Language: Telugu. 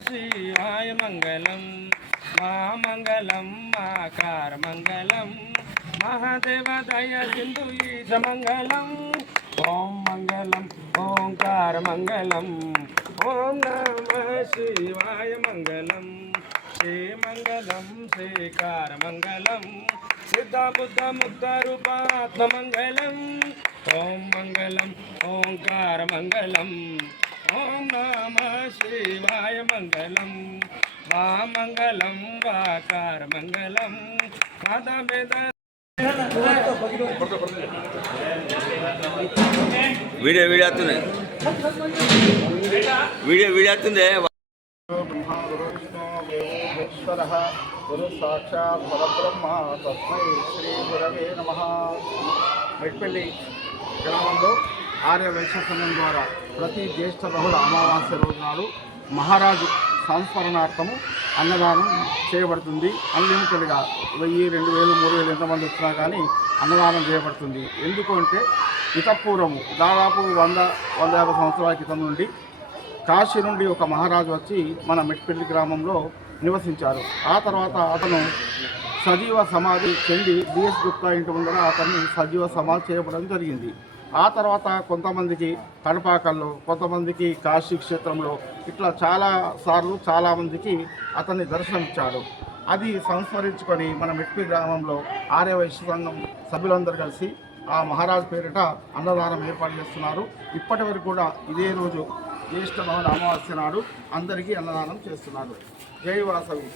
శివాయ మంగళం మా మహామంగళం మాకార మంగళం మహాదేవ దయ సింధు ఈశ మంగళం. ఓం మంగళం ఓంకార మంగళం ఓం నమ శివాయ మంగళం శ్రీ మంగళం శ్రీకార మంగళం సిద్ధ బుద్ధ ముక్త రూపాత్మ మంగళం ఓం మంగళం ఓంకార మంగళం ఓం నమ శివాయ మంగళం మా మంగళం వాకార మంగళం మాత వేద వీడియో వీడియో వస్తుంది వీడియో వీడియో వస్తుంది గురు సాక్షాత్ పరబ్రహ్మ తస్మై శ్రీ గురవే నమ. మెట్పల్లి గ్రామంలో ఆర్య వైశ్య సంఘం ద్వారా ప్రతి జ్యేష్ఠ బహుళ అమావాస్య రోజు నాడు మహారాజు సంస్మరణార్థము అన్నదానం చేయబడుతుంది. అన్లిమిటెడ్గా వెయ్యి రెండు వేలు మూడు వేలు ఎంతమంది వచ్చినా కానీ అన్నదానం చేయబడుతుంది. ఎందుకు అంటే ఇతపూర్వము దాదాపు వంద వంద యాభై సంవత్సరాల క్రితం నుండి కాశీ నుండి ఒక మహారాజు వచ్చి మన మెట్పల్లి గ్రామంలో నివసించారు. ఆ తర్వాత అతను సజీవ సమాధి చెంది డిఎస్ గుప్తా ఇంటి ముందర అతన్ని సజీవ సమాధి చేయబడడం జరిగింది. ఆ తర్వాత కొంతమందికి కడపాకల్లో కొంతమందికి కాశీ క్షేత్రంలో ఇట్లా చాలా సార్లు చాలామందికి అతన్ని దర్శనమిచ్చాడు. అది సంస్మరించుకొని మన మెట్పల్లి గ్రామంలో ఆర్య వైశ్య సంఘం సభ్యులందరూ కలిసి ఆ మహారాజు పేరిట అన్నదానం ఏర్పాటు చేస్తున్నారు. ఇప్పటి వరకు కూడా ఇదే రోజు జ్యేష్ఠ భవన అమావాస్య నాడు అందరికీ అన్నదానం చేస్తున్నారు. జై వాసవి.